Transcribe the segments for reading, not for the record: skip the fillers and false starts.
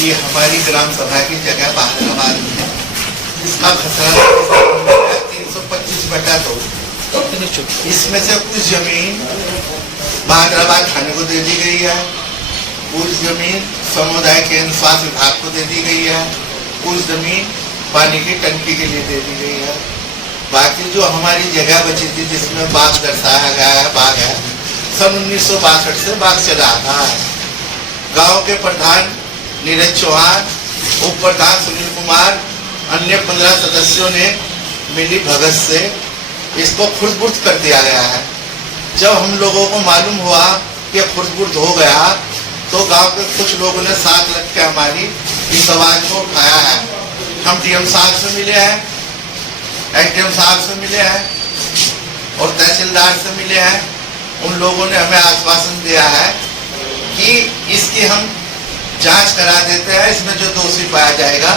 कि हमारी ग्राम सभा की जगह बहादुराबाद में है, इसका खसरा 325/2। इसमें से कुछ जमीन बहादुराबाद थाने को दे दी गई है, कुछ जमीन समुदाय के स्वास्थ्य विभाग को दे दी गई है, कुछ जमीन पानी की टंकी के लिए दे दी गई है। बाकी जो हमारी जगह बची थी जिसमें बाग दर्शाया गया है, बाग है, सन 1962 से बाग चला आता है। गांव के प्रधान नीरज चौहान, उप प्रधान सुनील कुमार, अन्य 15 सदस्यों ने मिली भगत से इसको खुर्द-बुर्द कर दिया गया है। जब हम लोगों को मालूम हुआ कि खुर्द-बुर्द हो गया तो गांव के कुछ लोगों ने साथ लग के हमारी इस आवाज को उठाया है। हम डीएम साहब से मिले हैं, एसडीएम साहब से मिले हैं और तहसीलदार से मिले हैं। उन लोगों ने हमें आश्वासन दिया है कि इसकी हम जांच करा देते हैं, इसमें जो दोषी पाया जाएगा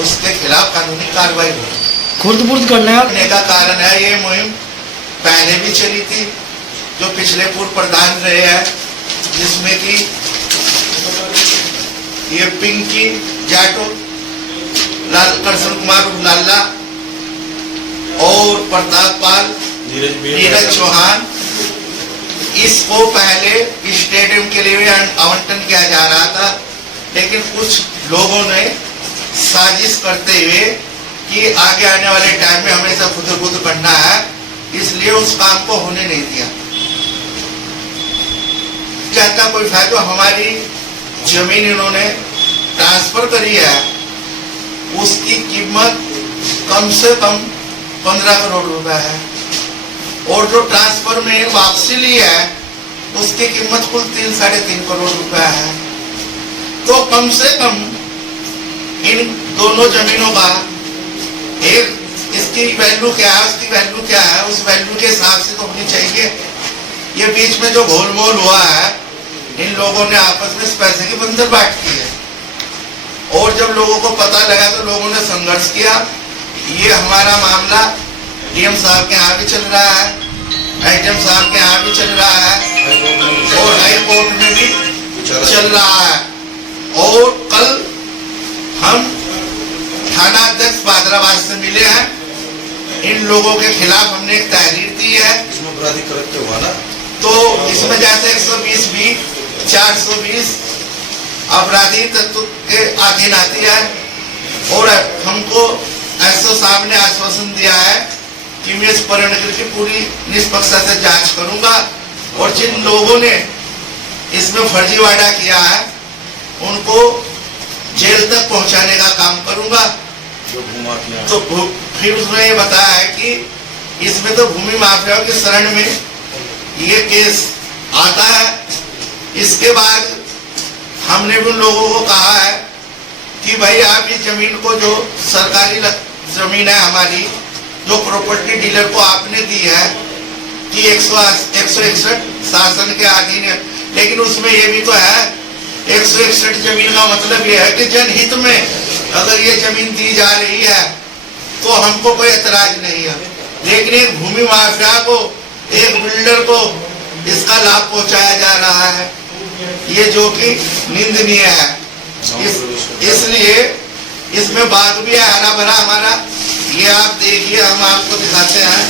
उसके खिलाफ कानूनी कार्रवाई होगी। खुर्द-बुर्द करने का कारण है ये मुहिम पहले भी चली थी, जो पिछले पूर्व प्रधान रहे हैं, जिसमें कि ये पिंकी जाटो, कृष्ण कुमार लाला और प्रताप पाल, नीरज चौहान, इसको पहले स्टेडियम के लिए आवंटन किया जा रहा था, लेकिन कुछ लोगों ने साजिश करते हुए कि आगे आने वाले टाइम में हमें सब खुद करना है, इसलिए उस काम को होने नहीं दिया। कहता कोई फायदा, हमारी जमीन इन्होंने ट्रांसफर करी है, उसकी कीमत कम से कम 15 करोड़ रुपए है और जो ट्रांसफर में वापसी ली है उसकी कीमत कुल 3-3.5 करोड़ रुपए है। तो कम से कम इन दोनों जमीनों का एक इसकी वैल्यू क्या है, उसकी वैल्यू क्या है, उस वैल्यू के हिसाब से तो होनी चाहिए। ये बीच में जो घोलमोल हुआ है, इन लोगों ने आपस में इस पैसे की बंदरबाट की है और जब लोगों को पता लगा तो लोगों ने संघर्ष किया। ये हमारा मामला डीएम साहब के यहाँ भी चल रहा है, एसडीएम साहब के यहाँ भी चल रहा है और हाई कोर्ट में भी चल रहा है। और कल हम थाना अध्यक्ष बहादुराबाद से मिले हैं, इन लोगों के खिलाफ हमने एक तहरीर दी है। इसमें अपराधी कृत्य हुआ ना, तो इसमें जैसे 120 420 अपराधी तत्व के अधीन आती है और हमको एसओ साहब ने आश्वासन दिया है कि मैं इस परिणति की पूरी निष्पक्षता से जांच करूंगा और जिन लोगों ने इसमें फर्जीवाड़ा किया है उनको जेल तक पहुंचाने का काम करूंगा। तो फिर उसने ये बताया है कि इसमें तो भूमि माफियाओं की शरण में ये केस आता है। इसके बाद हमने भी उन लोगों को कहा है कि भाई आप इस जमीन को, जो सरकारी जमीन है हमारी, जो प्रॉपर्टी डीलर को आपने दी है कि 161 शासन के अधीन है, लेकिन उसमें ये भी तो है 161 जमीन का मतलब ये है कि जनहित में अगर ये जमीन दी जा रही है तो हमको कोई एतराज नहीं है, लेकिन एक भूमि माफिया को, एक बिल्डर को इसका लाभ पहुंचाया जा रहा है, ये जो कि निंदनीय है। इसलिए इसमें बाग भी है हरा भरा हमारा, ये आप देखिए, हम आपको दिखाते हैं,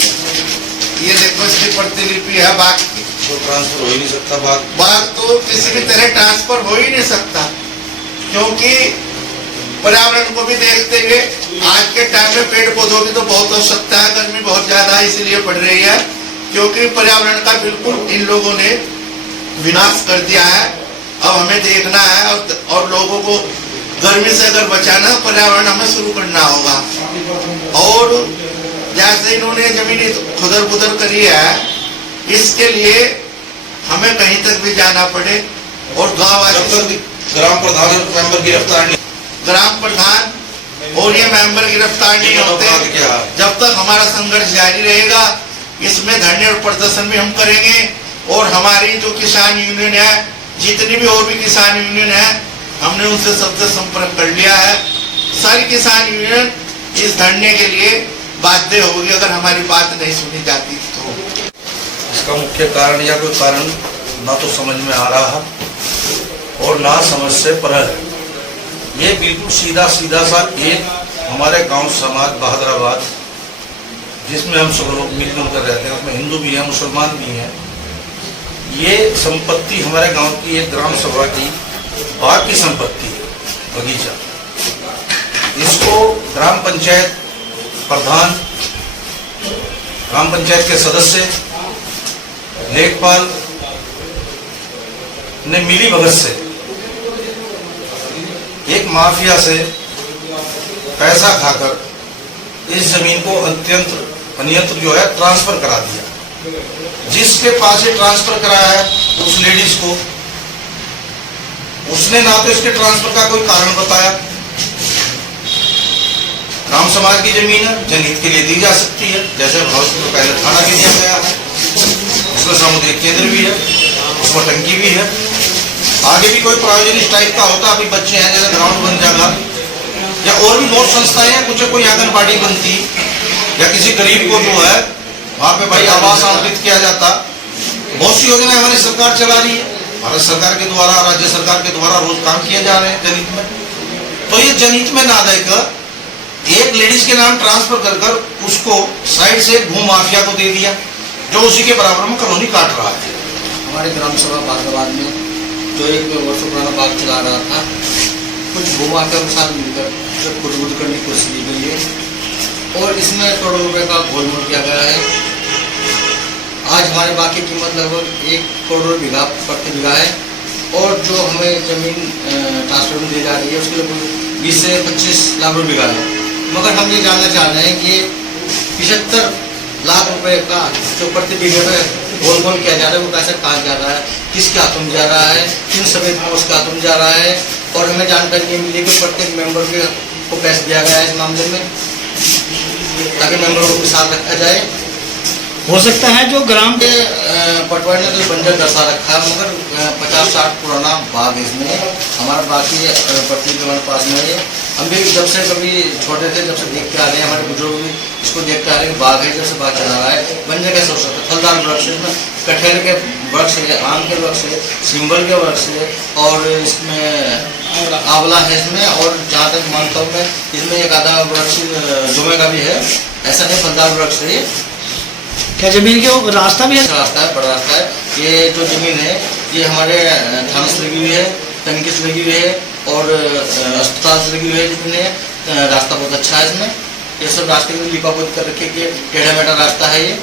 ये देखो इसकी प्रतिलिपि है बाग की। तो ट्रांसफर हो ही नहीं सकता बाग तो किसी भी तरह ट्रांसफर हो ही नहीं सकता, क्योंकि पर्यावरण को भी देखते हुए आज के टाइम में पेड़ पौधों की तो बहुत आवश्यकता है, गर्मी बहुत ज्यादा इसलिए बढ़ रही है क्योंकि पर्यावरण का बिल्कुल इन लोगों ने विनाश कर दिया है। अब हमें देखना है और लोगों को गर्मी से अगर बचाना है, पर्यावरण हमें शुरू करना होगा। और जैसे इन्होंने जमीन खुदर बुदर करी है, इसके लिए हमें कहीं तक भी जाना पड़े और गाँव ग्राम प्रधान मेंबर गिरफ्तार नहीं, ग्राम प्रधान और ये मेंबर गिरफ्तार नहीं होते जब तक हमारा संघर्ष जारी रहेगा। इसमें धरने और प्रदर्शन भी हम करेंगे और हमारी जो किसान यूनियन है, जितनी भी और भी किसान यूनियन है, हमने उनसे सबसे संपर्क कर लिया है। सारी किसान यूनियन इस धरने के लिए बाध्य होगी अगर हमारी बात नहीं सुनी जाती तो। इसका मुख्य कारण या कोई कारण ना तो समझ में आ रहा है और ना समझ से परे है। ये बिल्कुल सीधा सीधा सा एक हमारे गांव समाज बहादुराबाद, जिसमें हम सब लोग मिलजुल कर रहते हैं, उसमें हिंदू भी हैं, मुसलमान भी हैं। ये संपत्ति हमारे गांव की एक ग्राम सभा की बाग की संपत्ति है, बगीचा। इसको ग्राम पंचायत प्रधान, ग्राम पंचायत के सदस्य, लेखपाल ने मिली भगत से एक माफिया से पैसा खाकर इस जमीन को अन्यत्र जो है ट्रांसफर करा दिया। जिसके पास ये ट्रांसफर कराया है उस लेडीज को, उसने ना तो इसके ट्रांसफर का कोई कारण बताया। ग्राम समाज की जमीन है, जनहित के लिए दी जा सकती है, जैसे भविष्य में पहले थाना भी दिया गया है, उसमें सामुदायिक केंद्र भी है, उसमें टंकी भी है। आगे भी कोई प्रायोजन इस टाइप का होता, अभी बच्चे हैं जैसे ग्राउंड बन जाएगा, या और भी बहुत संस्थाएं हैं, कुछ कोई आंगनबाड़ी बनती, या किसी गरीब को जो है वहां पे भाई आवास आवंटित किया जाता। बहुत सी योजनाएं हमारी सरकार चला रही है, भारत सरकार के द्वारा, राज्य सरकार के द्वारा रोज काम किए जा रहे हैं जनहित में। तो ये जनहित में ना देकर एक लेडीज के नाम ट्रांसफर कर कर उसको साइड से भू माफिया को दे दिया, जो उसी के बराबर में कॉलोनी काट रहा है। हमारे ग्राम सभा बागवाद में जो एक वर्षों पुराना बाग चला रहा था, कुछ भूमाफिया के साथ मिलकर खुद करने की कोशिश की गई है और इसमें करोड़ों रुपए का गोलमाल किया गया है। आज हमारे बाग की कीमत लगभग 1 करोड़ बीघा प्रति बीघा है और जो हमें जमीन ट्रांसफर में दी जा रही है उसके लगभग 20 से 25 लाख रुपये बीघा है। मगर हम ये जानना चाह रहे हैं कि 75 लाख रुपए का जो प्रति बीघे में गोलमाल किया जा रहा है वो पैसा कहाँ जा रहा है, किसके हाथों में जा रहा है, किन सभी उसके हाथों में जा रहा है, और हमें जानकारी नहीं मिली कि प्रत्येक मेंबर को पैसा दिया गया है इस मामले में, ताकि मेंबरों को साथ रखा जाए। हो सकता है जो ग्राम के पटवारी ने तो बंजर दर्शा रखा है, मगर 50-60 पुराना बाग है इसमें। हमारा बाकी पत्नी के हमारे पास में है। हम भी जब से कभी छोटे थे जब से देखते आ रहे हैं, हमारे बुजुर्ग भी इसको देखते आ रहे हैं, बाग है, जब से बाग चला रहा है। बंजर कैसे हो सकता है? फलदार वृक्ष है, इसमें कटहल के वृक्ष है, आम के वृक्ष है, सिंबल के वृक्ष है और इसमें आंवला है इसमें, और जहाँ तक मानता हूँ मैं इसमें एक आधा वृक्ष जुमे का भी है। ऐसा नहीं, फलदार वृक्ष है। क्या जमीन के रास्ता भी है? रास्ता है, बड़ा रास्ता है। ये जो जमीन है ये हमारे थाना से लगी हुई है, टंकी से लगी हुई है और अस्पताल से लगी हुई है, जिसमें रास्ता बहुत अच्छा है। इसमें ये सब रास्ते में लिपापोत कर रखे कि टेढ़ा मेढ़ा रास्ता है ये।